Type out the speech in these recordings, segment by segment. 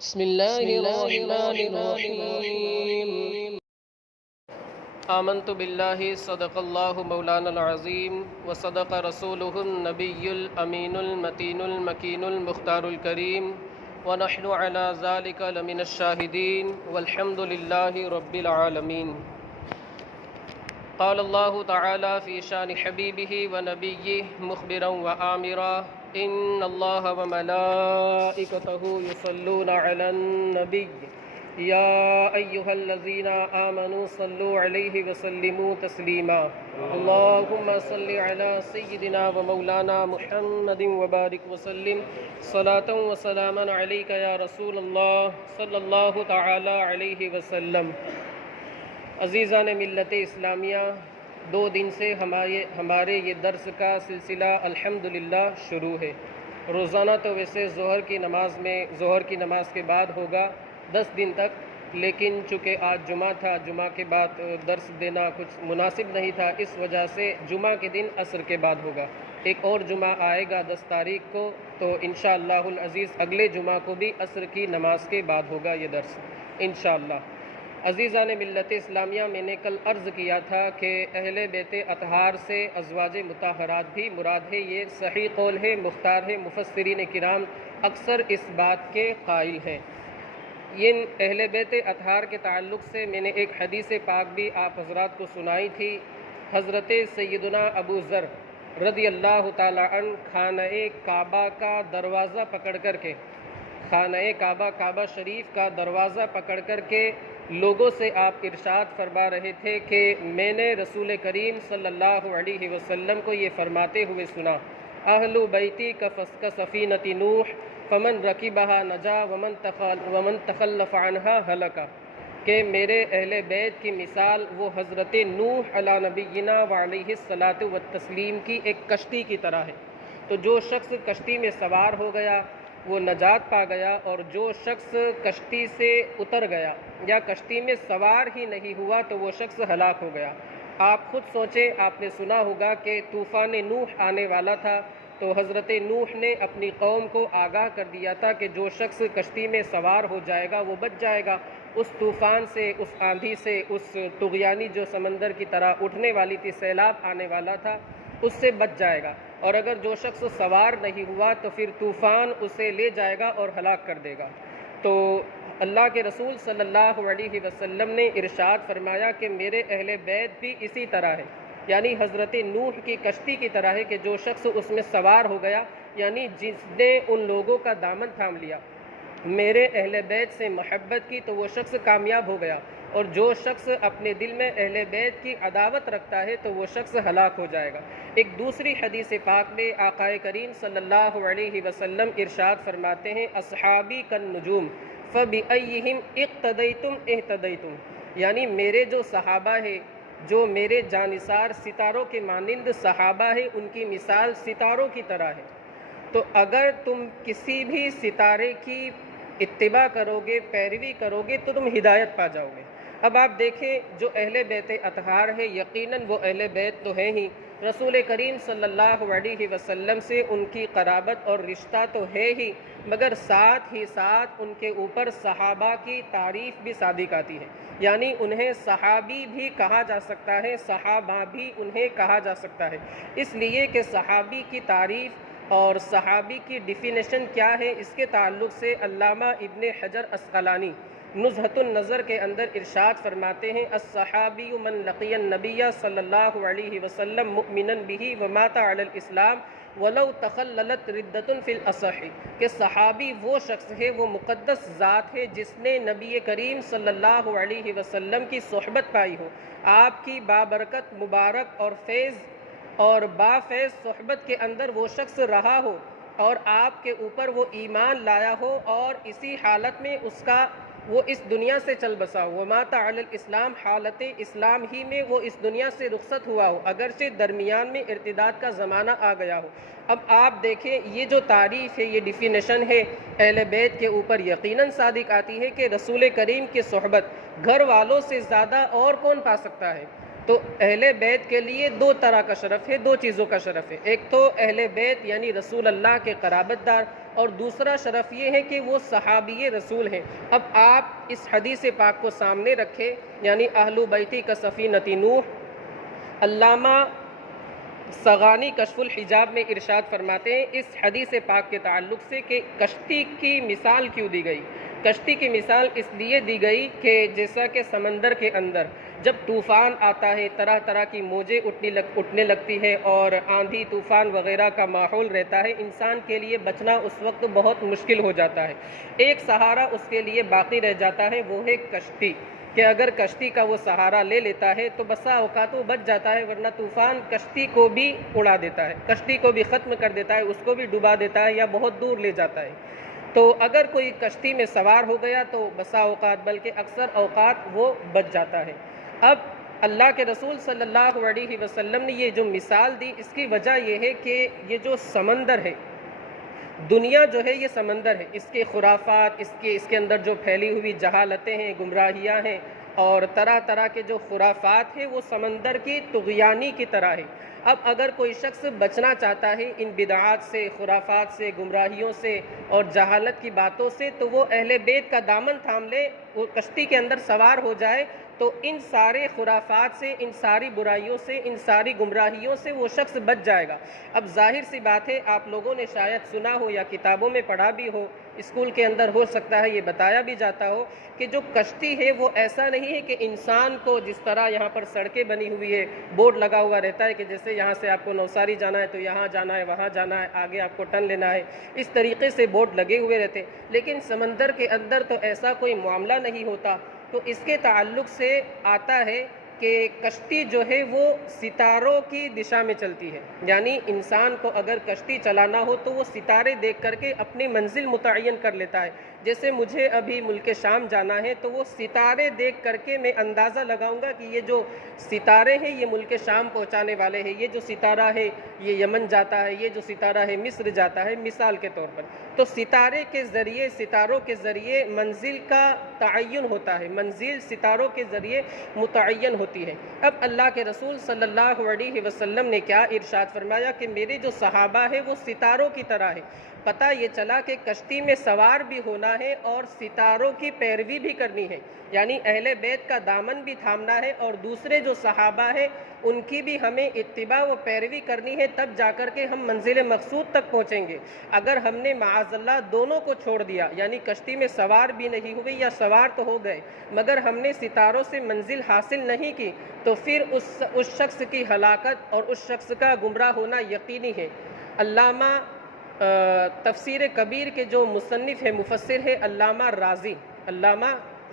بسم الله الرحمن الرحيم. آمنت بالله صدق الله مولانا العظيم وصدق رسوله النبي الأمين المتين المكين المختار الكريم ونحن على ذلك لمن الشاهدين والحمد لله رب العالمين. قال الله تعالى في شان حبيبه ونبيه مخبرا وآمرا إن الله وملائكته يصلون على النبي يا أيها الذين آمنوا صلوا عليه وسلموا تسليما. اللهم صل على سيدنا ومولانا محمد وبارك وسلم صلاة وسلاما عليك يا رسول الله صلی اللہ تعالی علیہ وسلم. عزیزان ملت اسلامیہ، 2 دن سے ہمارے یہ درس کا سلسلہ الحمدللہ شروع ہے. روزانہ تو ویسے ظہر کی نماز کے بعد ہوگا 10 دن تک، لیکن چونکہ آج جمعہ تھا، جمعہ کے بعد درس دینا کچھ مناسب نہیں تھا، اس وجہ سے جمعہ کے دن عصر کے بعد ہوگا. ایک اور جمعہ آئے گا 10 تاریخ کو، تو انشاءاللہ العزیز اگلے جمعہ کو بھی عصر کی نماز کے بعد ہوگا یہ درس انشاءاللہ. عزیزان ملت اسلامیہ، میں نے کل عرض کیا تھا کہ اہل بیت اطہار سے ازواج مطہرات بھی مراد ہے. یہ صحیح قول ہے، مختار ہے. مفسرین کرام اکثر اس بات کے قائل ہیں. ان اہل بیت اطہار کے تعلق سے میں نے ایک حدیث پاک بھی آپ حضرات کو سنائی تھی. حضرت سیدنا ابو ذر رضی اللہ تعالی عنہ خانہ کعبہ کا دروازہ پکڑ کر کے، کعبہ شریف کا دروازہ پکڑ کر کے لوگوں سے آپ ارشاد فرما رہے تھے کہ میں نے رسول کریم صلی اللہ علیہ وسلم کو یہ فرماتے ہوئے سنا: اہل بیتی کسفینۃ نوح فمن رکبہا نجا ومن تخلف عنہا ہلکا، کہ میرے اہل بیت کی مثال وہ حضرت نوح علی نبینا وعلیہ الصلاۃ والتسلیم کی ایک کشتی کی طرح ہے. تو جو شخص کشتی میں سوار ہو گیا وہ نجات پا گیا، اور جو شخص کشتی سے اتر گیا یا کشتی میں سوار ہی نہیں ہوا تو وہ شخص ہلاک ہو گیا. آپ خود سوچیں، آپ نے سنا ہوگا کہ طوفان نوح آنے والا تھا، تو حضرت نوح نے اپنی قوم کو آگاہ کر دیا تھا کہ جو شخص کشتی میں سوار ہو جائے گا وہ بچ جائے گا. اس طوفان سے، اس آندھی سے، اس طغیانی جو سمندر کی طرح اٹھنے والی تھی، سیلاب آنے والا تھا، اس سے بچ جائے گا. اور اگر جو شخص سوار نہیں ہوا تو پھر طوفان اسے لے جائے گا اور ہلاک کر دے گا. تو اللہ کے رسول صلی اللہ علیہ وسلم نے ارشاد فرمایا کہ میرے اہل بیت بھی اسی طرح ہے، یعنی حضرت نوح کی کشتی کی طرح ہے کہ جو شخص اس میں سوار ہو گیا، یعنی جس نے ان لوگوں کا دامن تھام لیا، میرے اہل بیت سے محبت کی، تو وہ شخص کامیاب ہو گیا. اور جو شخص اپنے دل میں اہل بیت کی عداوت رکھتا ہے تو وہ شخص ہلاک ہو جائے گا. ایک دوسری حدیث پاک میں آقا کریم صلی اللہ علیہ وسلم ارشاد فرماتے ہیں: اصحابی کالنجوم فبأیہم اقتدیتم اہتدیتم، یعنی میرے جو صحابہ ہیں، جو میرے جانثار ستاروں کے مانند صحابہ ہیں، ان کی مثال ستاروں کی طرح ہے. تو اگر تم کسی بھی ستارے کی اتباع کرو گے، پیروی کرو گے، تو تم ہدایت پا جاؤ گے. اب آپ دیکھیں، جو اہل بیت اطہار ہے، یقیناً وہ اہل بیت تو ہیں ہی، رسول کریم صلی اللہ علیہ وسلم سے ان کی قرابت اور رشتہ تو ہے ہی، مگر ساتھ ہی ساتھ ان کے اوپر صحابہ کی تعریف بھی صادق آتی ہے. یعنی انہیں صحابی بھی کہا جا سکتا ہے، صحابہ بھی انہیں کہا جا سکتا ہے، اس لیے کہ صحابی کی تعریف اور صحابی کی ڈیفینیشن کیا ہے، اس کے تعلق سے علامہ ابن حجر عسقلانی نزہۃ النظر کے اندر ارشاد فرماتے ہیں: الصحابی من لقی النبی صلی اللہ علیہ وسلم مؤمنا بہ ومات علی الاسلام ولو تخللت ردۃ فی الاصح، کہ صحابی وہ شخص ہے، وہ مقدس ذات ہے جس نے نبی کریم صلی اللہ علیہ وسلم کی صحبت پائی ہو، آپ کی بابرکت، مبارک اور فیض اور بافیض صحبت کے اندر وہ شخص رہا ہو، اور آپ کے اوپر وہ ایمان لایا ہو، اور اسی حالت میں وہ اس دنیا سے چل بسا ہو. ومات علی الاسلام، حالت اسلام ہی میں وہ اس دنیا سے رخصت ہوا ہو، اگرچہ درمیان میں ارتداد کا زمانہ آ گیا ہو. اب آپ دیکھیں، یہ جو تعریف ہے، یہ ڈیفینیشن ہے، اہل بیت کے اوپر یقیناً صادق آتی ہے کہ رسول کریم کی صحبت گھر والوں سے زیادہ اور کون پا سکتا ہے. تو اہل بیت کے لیے 2 طرح کا شرف ہے، 2 چیزوں کا شرف ہے. ایک تو اہل بیت یعنی رسول اللہ کے قرابت دار، اور دوسرا شرف یہ ہے کہ وہ صحابی رسول ہیں۔ اب آپ اس حدیث پاک کو سامنے رکھیں، یعنی اہل بیتی کا سفینۃ نوح۔ علامہ سغانی کشف الحجاب میں ارشاد فرماتے ہیں اس حدیث پاک کے تعلق سے کہ کشتی کی مثال کیوں دی گئی؟ کشتی کی مثال اس لیے دی گئی کہ جیسا کہ سمندر کے اندر جب طوفان آتا ہے، طرح طرح کی موجیں اٹھنے لگتی ہے اور آندھی طوفان وغیرہ کا ماحول رہتا ہے، انسان کے لیے بچنا اس وقت بہت مشکل ہو جاتا ہے۔ ایک سہارا اس کے لیے باقی رہ جاتا ہے، وہ ہے کشتی، کہ اگر کشتی کا وہ سہارا لے لیتا ہے تو بسا اوقات وہ بچ جاتا ہے، ورنہ طوفان کشتی کو بھی اڑا دیتا ہے، کشتی کو بھی ختم کر دیتا ہے، اس کو بھی ڈبا دیتا ہے یا بہت دور لے جاتا ہے۔ تو اگر کوئی کشتی میں سوار ہو گیا تو بسا اوقات بلکہ اکثر اوقات وہ بچ جاتا ہے۔ اب اللہ کے رسول صلی اللہ علیہ وسلم نے یہ جو مثال دی، اس کی وجہ یہ ہے کہ یہ جو سمندر ہے، دنیا جو ہے یہ سمندر ہے، اس کے خرافات، اس کے اندر جو پھیلی ہوئی جہالتیں ہیں، گمراہیاں ہیں اور طرح طرح کے جو خرافات ہیں، وہ سمندر کی طغیانی کی طرح ہے۔ اب اگر کوئی شخص بچنا چاہتا ہے ان بدعات سے، خرافات سے، گمراہیوں سے اور جہالت کی باتوں سے، تو وہ اہل بیت کا دامن تھام لے، وہ کشتی کے اندر سوار ہو جائے، تو ان سارے خرافات سے، ان ساری برائیوں سے، ان ساری گمراہیوں سے وہ شخص بچ جائے گا۔ اب ظاہر سی بات ہے، آپ لوگوں نے شاید سنا ہو یا کتابوں میں پڑھا بھی ہو، اسکول کے اندر ہو سکتا ہے یہ بتایا بھی جاتا ہو کہ جو کشتی ہے وہ ایسا نہیں ہے کہ انسان کو جس طرح یہاں پر سڑکیں بنی ہوئی ہے، بورڈ لگا ہوا رہتا ہے کہ جیسے یہاں سے آپ کو نوساری جانا ہے تو یہاں جانا ہے، وہاں جانا ہے، آگے آپ کو ٹرن لینا ہے، اس طریقے سے بورڈ لگے ہوئے رہتے، لیکن سمندر کے اندر تو ایسا کوئی معاملہ نہیں ہوتا۔ تو اس کے تعلق سے آتا ہے کہ کشتی جو ہے وہ ستاروں کی دشا میں چلتی ہے، یعنی انسان کو اگر کشتی چلانا ہو تو وہ ستارے دیکھ کر کے اپنی منزل متعین کر لیتا ہے۔ جیسے مجھے ابھی ملک شام جانا ہے تو وہ ستارے دیکھ کر کے میں اندازہ لگاؤں گا کہ یہ جو ستارے ہیں یہ ملک شام پہنچانے والے ہیں، یہ جو ستارہ ہے یہ یمن جاتا ہے، یہ جو ستارہ ہے مصر جاتا ہے، مثال کے طور پر۔ تو ستارے کے ذریعے، ستاروں کے ذریعے منزل کا تعین ہوتا ہے، منزل ستاروں کے ذریعے متعین ہوتی ہے۔ اب اللہ کے رسول صلی اللہ علیہ وسلم نے کیا ارشاد فرمایا کہ میرے جو صحابہ ہیں وہ ستاروں کی طرح ہے۔ پتہ یہ چلا کہ کشتی میں سوار بھی ہونا ہے اور ستاروں کی پیروی بھی کرنی ہے، یعنی اہل بیت کا دامن بھی تھامنا ہے اور دوسرے جو صحابہ ہیں ان کی بھی ہمیں اتباع و پیروی کرنی ہے، تب جا کر کے ہم منزل مقصود تک پہنچیں گے۔ اگر ہم نے معاذ اللہ دونوں کو چھوڑ دیا، یعنی کشتی میں سوار بھی نہیں ہوئے یا سوار تو ہو گئے مگر ہم نے ستاروں سے منزل حاصل نہیں کی، تو پھر اس شخص کی ہلاکت اور اس شخص کا گمراہ ہونا یقینی ہے۔ علامہ تفسیر کبیر کے جو مصنف ہے، مفسر ہے علامہ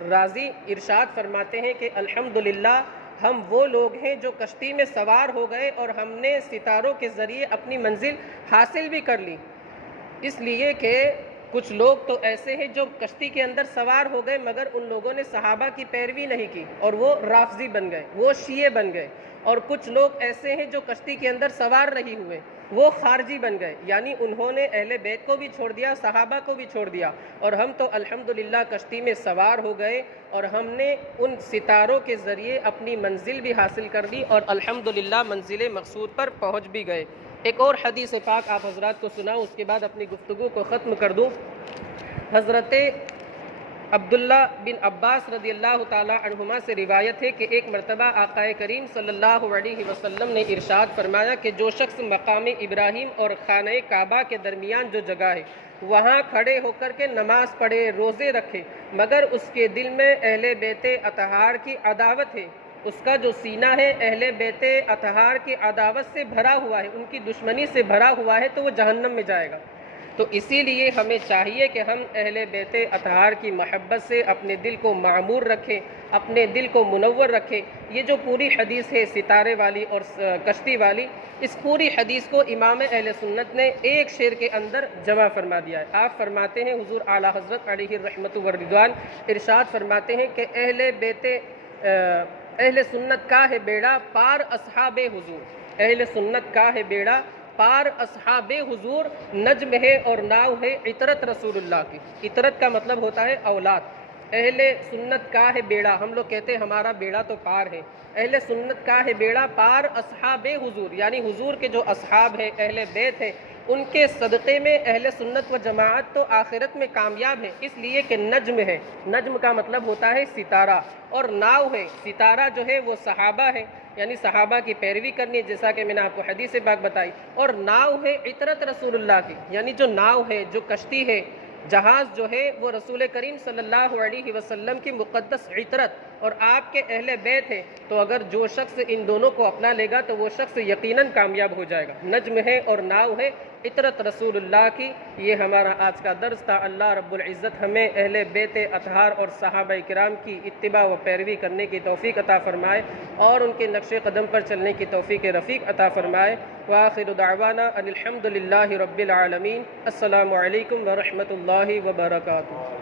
رازی ارشاد فرماتے ہیں کہ الحمدللہ ہم وہ لوگ ہیں جو کشتی میں سوار ہو گئے اور ہم نے ستاروں کے ذریعے اپنی منزل حاصل بھی کر لی۔ اس لیے کہ کچھ لوگ تو ایسے ہیں جو کشتی کے اندر سوار ہو گئے مگر ان لوگوں نے صحابہ کی پیروی نہیں کی اور وہ رافضی بن گئے، وہ شیعہ بن گئے، اور کچھ لوگ ایسے ہیں جو کشتی کے اندر سوار نہیں ہوئے، وہ خارجی بن گئے، یعنی انہوں نے اہل بیت کو بھی چھوڑ دیا، صحابہ کو بھی چھوڑ دیا، اور ہم تو الحمدللہ کشتی میں سوار ہو گئے اور ہم نے ان ستاروں کے ذریعے اپنی منزل بھی حاصل کر لی اور الحمدللہ منزل مقصود پر پہنچ بھی گئے۔ ایک اور حدیث پاک آپ حضرات کو سناؤں، اس کے بعد اپنی گفتگو کو ختم کر دوں۔ حضرت عبداللہ بن عباس رضی اللہ تعالی عنہما سے روایت ہے کہ ایک مرتبہ آقا کریم صلی اللہ علیہ وسلم نے ارشاد فرمایا کہ جو شخص مقام ابراہیم اور خانہ کعبہ کے درمیان جو جگہ ہے وہاں کھڑے ہو کر کے نماز پڑھے، روزے رکھے، مگر اس کے دل میں اہل بیت اطہار کی عداوت ہے، اس کا جو سینہ ہے اہل بیت اطہار کی عداوت سے بھرا ہوا ہے، ان کی دشمنی سے بھرا ہوا ہے، تو وہ جہنم میں جائے گا۔ تو اسی لیے ہمیں چاہیے کہ ہم اہل بیت اطہار کی محبت سے اپنے دل کو معمور رکھیں، اپنے دل کو منور رکھیں۔ یہ جو پوری حدیث ہے ستارے والی اور کشتی والی، اس پوری حدیث کو امام اہل سنت نے ایک شعر کے اندر جمع فرما دیا ہے۔ آپ فرماتے ہیں، حضور اعلیٰ حضرت علیہ الرحمت والرضوان ارشاد فرماتے ہیں کہ اہل سنت کا ہے بیڑا پار اصحاب حضور، اہل سنت کا ہے بیڑا پار اصحاب حضور، نجم ہے اور ناؤ ہے عطرت رسول اللہ کی۔ عطرت کا مطلب ہوتا ہے اولاد۔ اہل سنت کا ہے بیڑا، ہم لوگ کہتے ہیں ہمارا بیڑا تو پار ہے، اہل سنت کا ہے بیڑا پار اصحاب حضور، یعنی حضور کے جو اصحاب ہیں، اہل بیت ہیں، ان کے صدقے میں اہل سنت و جماعت تو آخرت میں کامیاب ہے، اس لیے کہ نجم ہے، نجم کا مطلب ہوتا ہے ستارہ، اور ناؤ ہے، ستارہ جو ہے وہ صحابہ ہے، یعنی صحابہ کی پیروی کرنی، جیسا کہ میں نے آپ کو حدیث پاک بتائی، اور ناؤ ہے عطرت رسول اللہ کی، یعنی جو ناؤ ہے، جو کشتی ہے، جہاز جو ہے وہ رسول کریم صلی اللہ علیہ وسلم کی مقدس عطرت اور آپ کے اہل بیت ہے، تو اگر جو شخص ان دونوں کو اپنا لے گا تو وہ شخص یقیناً کامیاب ہو جائے گا۔ نجم ہے اور ناؤ ہے عطرت رسول اللہ کی۔ یہ ہمارا آج کا درس تھا۔ اللہ رب العزت ہمیں اہل بیت اطہار اور صحابہ کرام کی اتباع و پیروی کرنے کی توفیق عطا فرمائے اور ان کے نقش قدم پر چلنے کی توفیق رفیق عطا فرمائے۔ وآخر دعوانا ان الحمد للہ رب العالمین۔ السلام علیکم ورحمۃ اللہ وبرکاتہ۔